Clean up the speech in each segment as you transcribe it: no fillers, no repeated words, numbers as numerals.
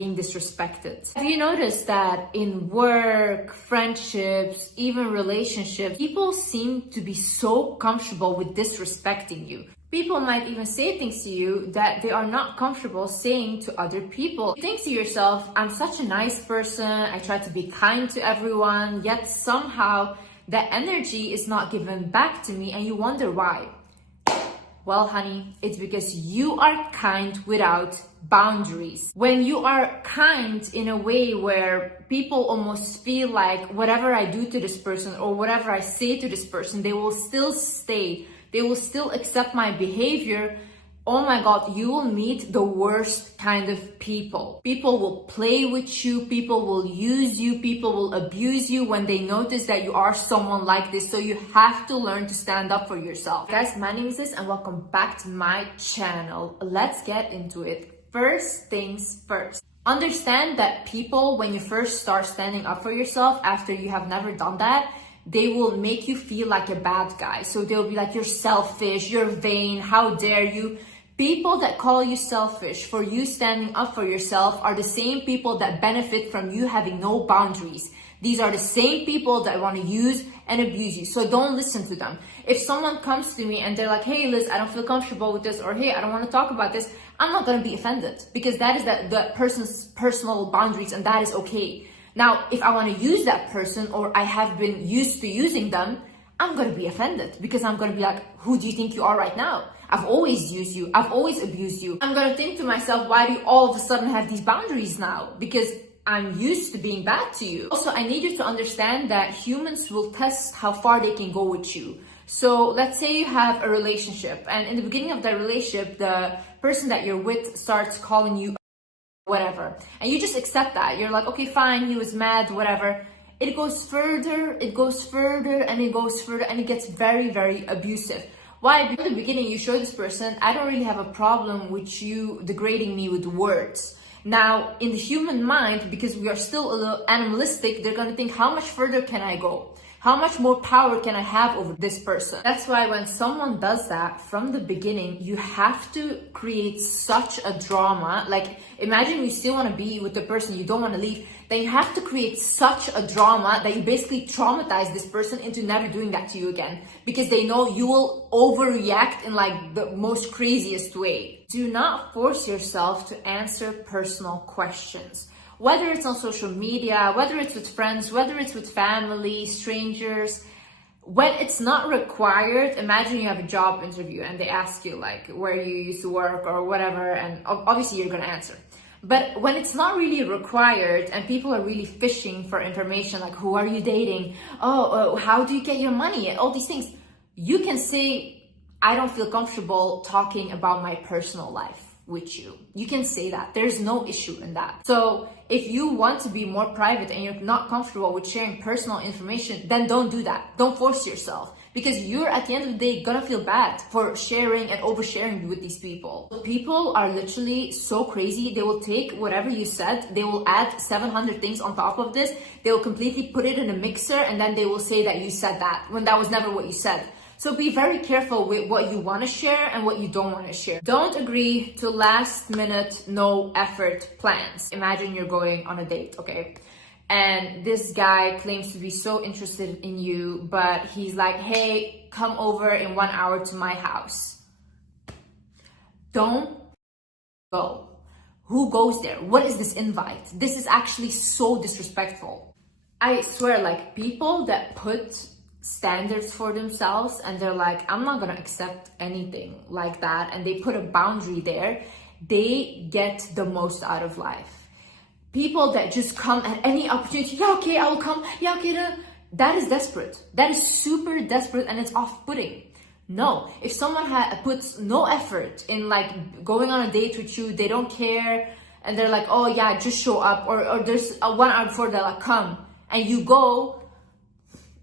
being disrespected. Have you noticed that in work, friendships, even relationships, people seem to be so comfortable with disrespecting you? People might even say things to you that they are not comfortable saying to other people. You think to yourself, I'm such a nice person, I try to be kind to everyone, yet somehow that energy is not given back to me, and you wonder why. Well, honey, it's because you are kind without boundaries. When you are kind in a way where people almost feel like whatever I do to this person or whatever I say to this person, they will still stay. They will still accept my behavior. Oh my God, you will meet the worst kind of people. People will play with you, people will use you, people will abuse you when they notice that you are someone like this. So you have to learn to stand up for yourself. Guys, my name is Liz and welcome back to my channel. Let's get into it. First things first. Understand that people, when you first start standing up for yourself after you have never done that, they will make you feel like a bad guy. So they'll be like, you're selfish, you're vain, how dare you? People that call you selfish for you standing up for yourself are the same people that benefit from you having no boundaries. These are the same people that want to use and abuse you. So don't listen to them. If someone comes to me and they're like, hey Liz, I don't feel comfortable with this, or hey, I don't want to talk about this, I'm not going to be offended because that is that person's personal boundaries and that is okay. Now, if I want to use that person or I have been used to using them, I'm going to be offended because I'm going to be like, who do you think you are right now? I've always used you. I've always abused you. I'm going to think to myself, why do you all of a sudden have these boundaries now? Because I'm used to being bad to you. Also, I need you to understand that humans will test how far they can go with you. So let's say you have a relationship and in the beginning of that relationship, the person that you're with starts calling you whatever. And you just accept that. You're like, okay, fine, he was mad, whatever. It goes further, and it goes further, and it gets very, very abusive. Why? Because in the beginning, you show this person, I don't really have a problem with you degrading me with words. Now, in the human mind, because we are still a little animalistic, they're going to think, how much further can I go? How much more power can I have over this person? That's why when someone does that from the beginning, you have to create such a drama. Like, imagine you still want to be with the person, you don't want to leave. Then you have to create such a drama that you basically traumatize this person into never doing that to you again. Because they know you will overreact in like the most craziest way. Do not force yourself to answer personal questions. Whether it's on social media, whether it's with friends, whether it's with family, strangers, when it's not required. Imagine you have a job interview and they ask you like where you used to work or whatever, and obviously you're gonna answer. But when it's not really required and people are really fishing for information, like who are you dating? Oh, how do you get your money? And all these things, you can say, I don't feel comfortable talking about my personal life with you. You can say that. There's no issue in that. So if you want to be more private and you're not comfortable with sharing personal information, then don't do that. Don't force yourself, because you're at the end of the day gonna feel bad for sharing and oversharing with these people. People are literally so crazy. They will take whatever you said, they will add 700 things on top of this, they will completely put it in a mixer, and then they will say that you said that when that was never what you said. So be very careful with what you want to share and what you don't want to share. Don't agree to last minute, no effort plans. Imagine you're going on a date, okay? And this guy claims to be so interested in you, but he's like, hey, come over in 1 hour to my house. Don't go. Who goes there? What is this invite? This is actually so disrespectful. I swear, like, people that put standards for themselves and they're like, I'm not gonna accept anything like that, and they put a boundary there, they get the most out of life. People that just come at any opportunity, yeah, okay, I will come, yeah, okay, that is desperate. That is super desperate, and it's off-putting. No, if someone puts no effort in like going on a date with you, they don't care, and they're like, oh yeah, just show up, or there's a 1 hour before they're like, come, and you go.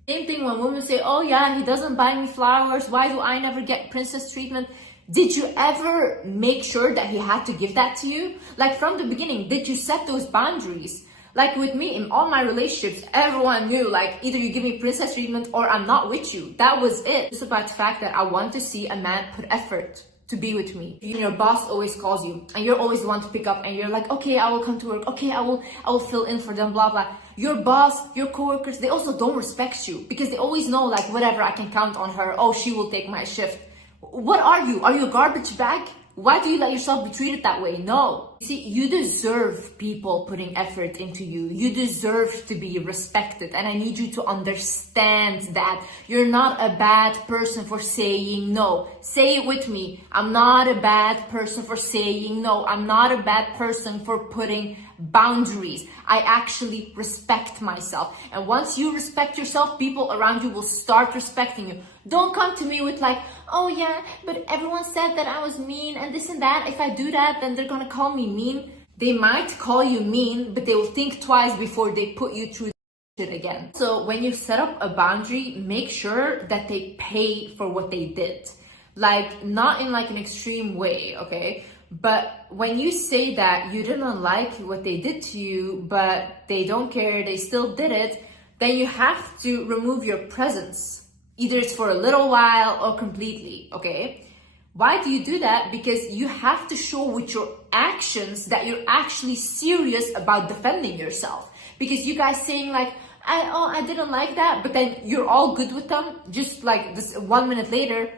Same thing when women say, oh yeah, he doesn't buy me flowers, why do I never get princess treatment? Did you ever make sure that he had to give that to you? Like from the beginning, did you set those boundaries? Like with me, in all my relationships, everyone knew, like, either you give me princess treatment or I'm not with you. That was it. It's about the fact that I want to see a man put effort to be with me. Your boss always calls you and you're always the one to pick up and you're like, okay, I will come to work. Okay, I will fill in for them, blah, blah. Your boss, your coworkers, they also don't respect you because they always know like, whatever, I can count on her. Oh, she will take my shift. What are you? Are you a garbage bag? Why do you let yourself be treated that way? No. See, you deserve people putting effort into you. You deserve to be respected. And I need you to understand that you're not a bad person for saying no. Say it with me. I'm not a bad person for saying no. I'm not a bad person for putting boundaries. I actually respect myself. And once you respect yourself, people around you will start respecting you. Don't come to me with like, oh yeah, but everyone said that I was mean and this and that. If I do that, then they're gonna call me mean. They might call you mean, but they will think twice before they put you through shit again. So when you set up a boundary, make sure that they pay for what they did. Like, not in like an extreme way, okay? But when you say that you didn't like what they did to you, but they don't care, they still did it, then you have to remove your presence. Either it's for a little while or completely, okay? Why do you do that? Because you have to show with your actions that you're actually serious about defending yourself. Because you guys saying like, I didn't like that, but then you're all good with them, just like this 1 minute later,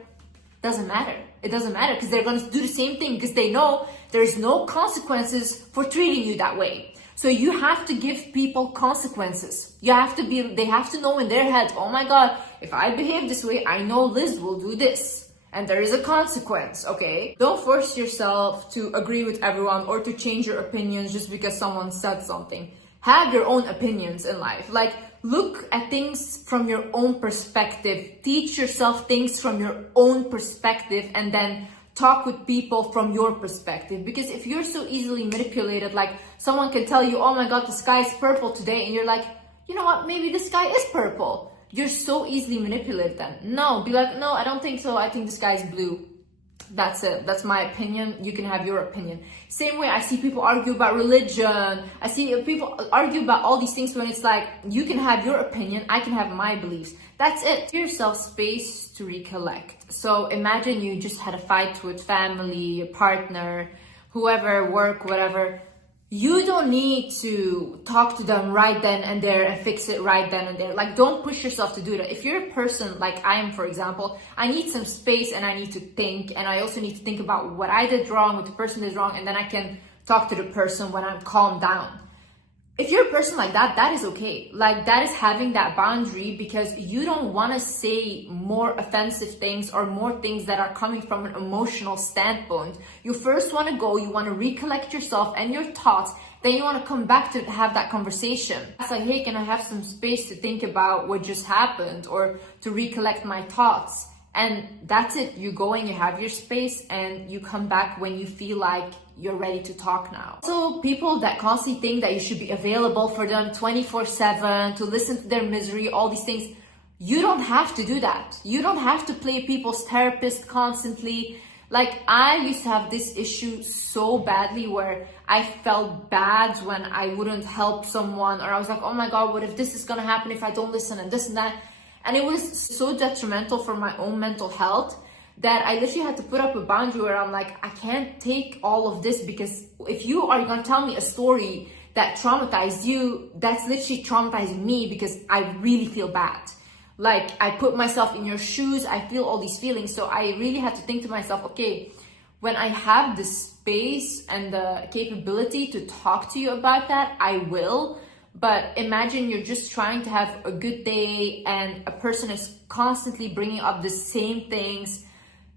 doesn't matter. It doesn't matter because they're going to do the same thing because they know there's no consequences for treating you that way. So you have to give people consequences. They have to know in their head, oh my God, if I behave this way, I know Liz will do this. And there is a consequence, okay? Don't force yourself to agree with everyone or to change your opinions just because someone said something. Have your own opinions in life. Like, look at things from your own perspective. Teach yourself things from your own perspective and then talk with people from your perspective. Because if you're so easily manipulated, like someone can tell you, oh my God, the sky is purple today. And you're like, you know what? Maybe the sky is purple. You're so easily manipulated then. No, be like, no, I don't think so. I think the sky is blue. That's it. That's my opinion. You can have your opinion. Same way I see people argue about religion. I see people argue about all these things when it's like, you can have your opinion. I can have my beliefs. That's it. Give yourself space to recollect. So imagine you just had a fight with family, your partner, whoever, work, whatever. You don't need to talk to them right then and there and fix it right then and there. Like, don't push yourself to do that. If you're a person like I am, for example, I need some space and I need to think. And I also need to think about what I did wrong, what the person did wrong. And then I can talk to the person when I'm calmed down. If you're a person like that, that is okay. Like, that is having that boundary because you don't want to say more offensive things or more things that are coming from an emotional standpoint. You first want to go, you want to recollect yourself and your thoughts, then you want to come back to have that conversation. It's like, hey, can I have some space to think about what just happened or to recollect my thoughts? And that's it. You go and you have your space and you come back when you feel like you're ready to talk now. So people that constantly think that you should be available for them 24/7, to listen to their misery, all these things, you don't have to do that. You don't have to play people's therapist constantly. Like, I used to have this issue so badly where I felt bad when I wouldn't help someone, or I was like, oh my God, what if this is gonna happen if I don't listen and this and that. And it was so detrimental for my own mental health that I literally had to put up a boundary where I'm like, I can't take all of this, because if you are gonna tell me a story that traumatized you, that's literally traumatizing me because I really feel bad. Like, I put myself in your shoes, I feel all these feelings. So I really had to think to myself, okay, when I have the space and the capability to talk to you about that, I will. But imagine you're just trying to have a good day and a person is constantly bringing up the same things.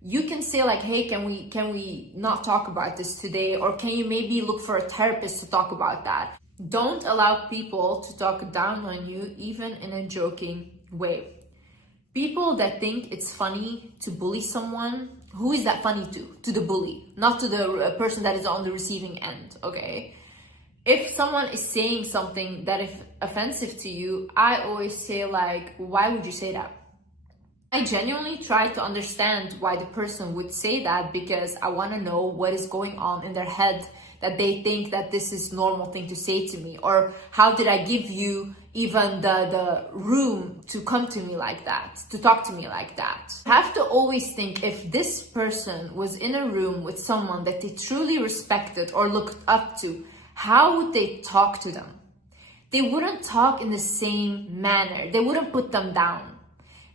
You can say like, hey, can we not talk about this today? Or can you maybe look for a therapist to talk about that? Don't allow people to talk down on you, even in a joking way. People that think it's funny to bully someone, who is that funny to? To the bully, not to the person that is on the receiving end, okay? If someone is saying something that is offensive to you, I always say like, why would you say that? I genuinely try to understand why the person would say that, because I want to know what is going on in their head that they think that this is normal thing to say to me, or how did I give you even the room to come to me like that, to talk to me like that. I have to always think, if this person was in a room with someone that they truly respected or looked up to, how would they talk to them? They wouldn't talk in the same manner. They wouldn't put them down.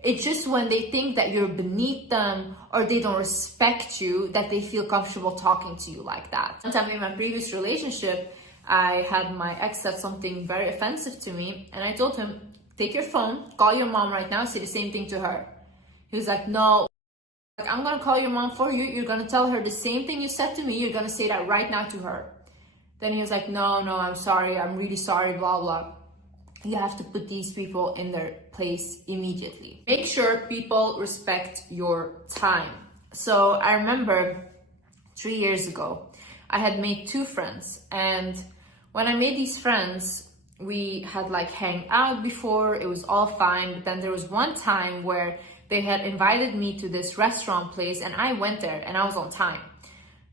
It's just when they think that you're beneath them or they don't respect you that they feel comfortable talking to you like that. One time in my previous relationship, I had my ex said something very offensive to me, and I told him, take your phone, call your mom right now, say the same thing to her. He was like, no, I'm gonna call your mom for you. You're gonna tell her the same thing you said to me. You're gonna say that right now to her. Then he was like, no, I'm sorry. I'm really sorry, blah, blah. You have to put these people in their place immediately. Make sure people respect your time. So I remember 3 years ago, I had made 2 friends, and when I made these friends, we had like hang out before, it was all fine, but then there was one time where they had invited me to this restaurant place and I went there and I was on time.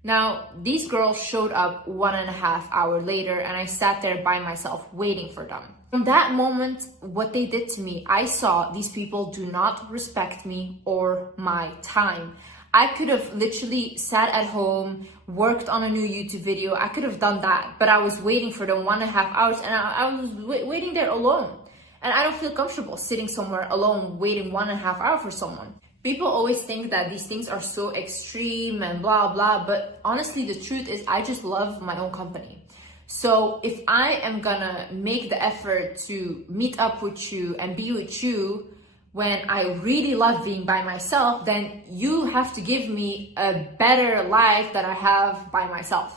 Now, these girls showed up 1.5 hours later and I sat there by myself waiting for them. From that moment, what they did to me, I saw these people do not respect me or my time. I could have literally sat at home, worked on a new YouTube video. I could have done that, but I was waiting for them 1.5 hours and I was waiting there alone. And I don't feel comfortable sitting somewhere alone, waiting 1.5 hours for someone. People always think that these things are so extreme and blah, blah, but honestly, the truth is I just love my own company. So if I am gonna make the effort to meet up with you and be with you when I really love being by myself, then you have to give me a better life that I have by myself.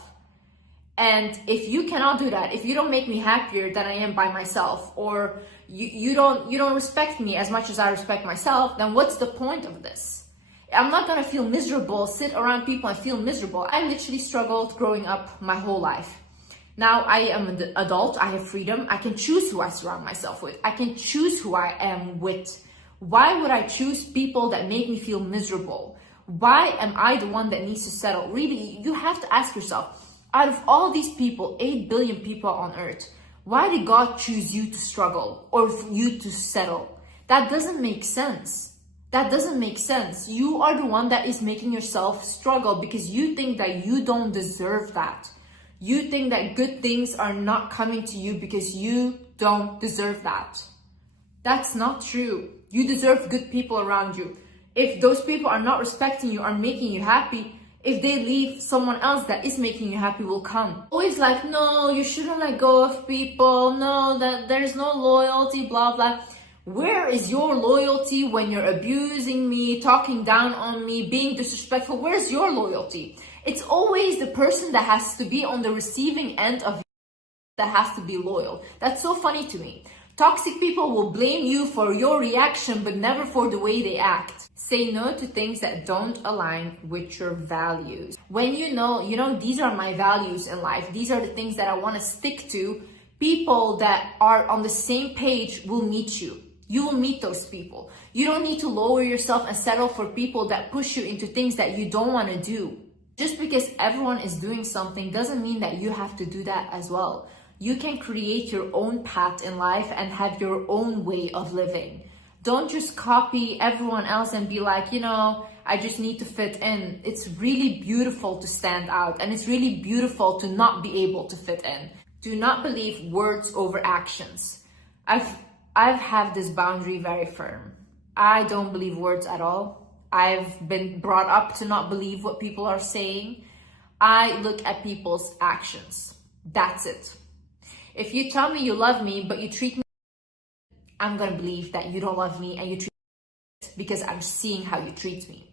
And if you cannot do that, if you don't make me happier than I am by myself, or you don't respect me as much as I respect myself, then what's the point of this? I'm not gonna feel miserable, sit around people and feel miserable. I literally struggled growing up my whole life. Now I am an adult, I have freedom, I can choose who I surround myself with, I can choose who I am with. Why would I choose people that make me feel miserable? Why am I the one that needs to settle? Really, you have to ask yourself, out of all these people, 8 billion people on earth, why did God choose you to struggle or for you to settle? That doesn't make sense. That doesn't make sense. You are the one that is making yourself struggle because you think that you don't deserve that. You think that good things are not coming to you because you don't deserve that. That's not true. You deserve good people around you. If those people are not respecting you, are making you happy, if they leave, someone else that is making you happy will come. Always like, no, you shouldn't let go of people. No, that there's no loyalty, blah, blah. Where is your loyalty when you're abusing me, talking down on me, being disrespectful? Where's your loyalty? It's always the person that has to be on the receiving end of that has to be loyal. That's so funny to me. Toxic people will blame you for your reaction, but never for the way they act. Say no to things that don't align with your values. When you know, these are my values in life. These are the things that I want to stick to. People that are on the same page will meet you. You will meet those people. You don't need to lower yourself and settle for people that push you into things that you don't want to do. Just because everyone is doing something doesn't mean that you have to do that as well. You can create your own path in life and have your own way of living. Don't just copy everyone else and be like, I just need to fit in. It's really beautiful to stand out, and it's really beautiful to not be able to fit in. Do not believe words over actions. I've had this boundary very firm. I don't believe words at all. I've been brought up to not believe what people are saying. I look at people's actions. That's it. If you tell me you love me, but you treat me, I'm gonna believe that you don't love me and you treat me because I'm seeing how you treat me.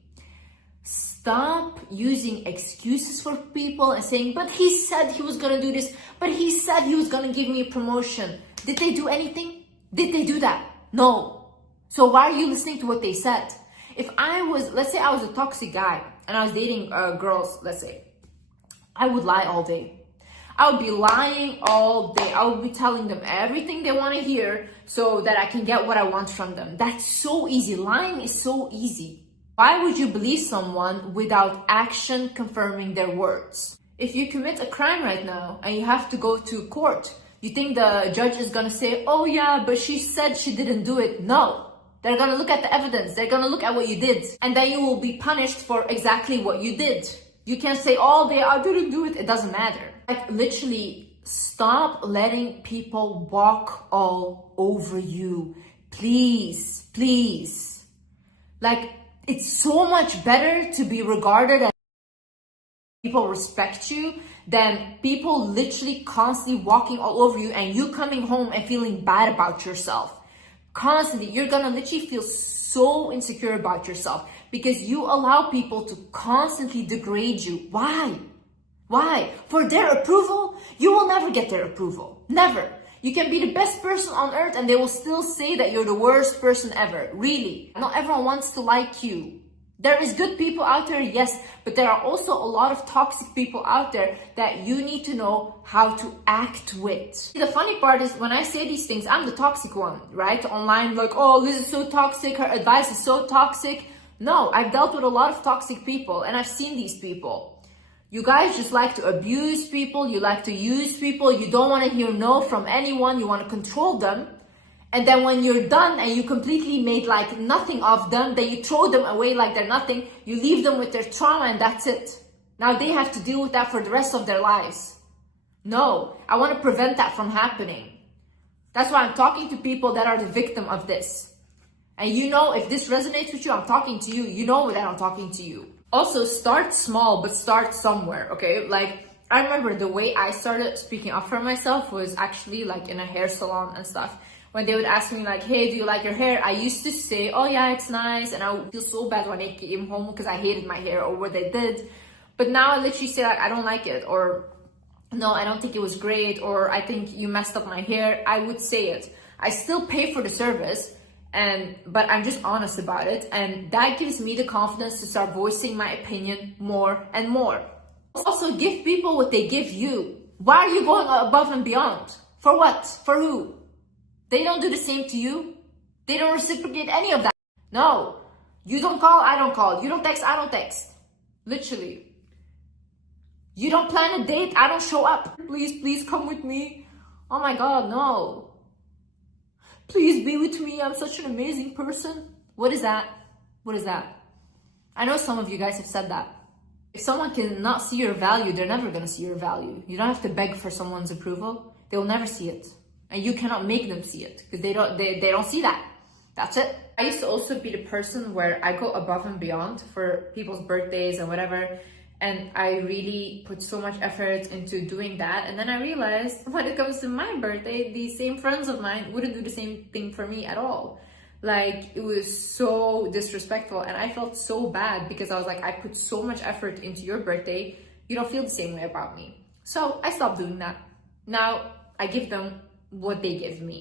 Stop using excuses for people and saying, but he said he was gonna do this, but he said he was gonna give me a promotion. Did they do anything? Did they do that? No. So why are you listening to what they said? If let's say I was a toxic guy and I was dating girls, let's say, I would lie all day. I would be lying all day. I would be telling them everything they want to hear so that I can get what I want from them. That's so easy. Lying is so easy. Why would you believe someone without action confirming their words? If you commit a crime right now and you have to go to court You think the judge is gonna say, oh yeah, but she said she didn't do it? No. They're gonna look at the evidence. They're gonna look at what you did. And then you will be punished for exactly what you did. You can't say all day, I didn't do it. It doesn't matter. Like, literally, stop letting people walk all over you. Please, please. Like, it's so much better to be regarded as people respect you than people literally constantly walking all over you and you coming home and feeling bad about yourself. Constantly, you're gonna literally feel so insecure about yourself because you allow people to constantly degrade you. Why? Why? For their approval? You will never get their approval. Never. You can be the best person on earth and they will still say that you're the worst person ever. Really. Not everyone wants to like you. There is good people out there, yes, but there are also a lot of toxic people out there that you need to know how to act with. The funny part is when I say these things, I'm the toxic one, right? Online, like, oh, Liz is so toxic, her advice is so toxic. No, I've dealt with a lot of toxic people and I've seen these people. You guys just like to abuse people, you like to use people, you don't want to hear no from anyone, you want to control them. And then when you're done and you completely made like nothing of them, then you throw them away like they're nothing, you leave them with their trauma and that's it. Now they have to deal with that for the rest of their lives. No, I want to prevent that from happening. That's why I'm talking to people that are the victim of this. And you know, if this resonates with you, I'm talking to you. You know that I'm talking to you. Also, start small, but start somewhere, okay? Like, I remember the way I started speaking up for myself was actually like in a hair salon and stuff. When they would ask me like, hey, do you like your hair? I used to say, oh yeah, it's nice. And I would feel so bad when I came home because I hated my hair or what they did. But now I literally say like, I don't like it. Or no, I don't think it was great. Or I think you messed up my hair. I would say it. I still pay for the service, but I'm just honest about it. And that gives me the confidence to start voicing my opinion more and more. Also, give people what they give you. Why are you going above and beyond? For what? For who? They don't do the same to you. They don't reciprocate any of that. No. You don't call, I don't call. You don't text, I don't text. Literally. You don't plan a date, I don't show up. Please, please come with me. Oh my God, no. Please be with me. I'm such an amazing person. What is that? What is that? I know some of you guys have said that. If someone cannot see your value, they're never going to see your value. You don't have to beg for someone's approval. They will never see it. And you cannot make them see it because they don't see that. That's it. I used to also be the person where I go above and beyond for people's birthdays and whatever. And I really put so much effort into doing that. And then I realized when it comes to my birthday, these same friends of mine wouldn't do the same thing for me at all. Like, it was so disrespectful. And I felt so bad because I was like, I put so much effort into your birthday. You don't feel the same way about me. So I stopped doing that. Now I give them what they give me.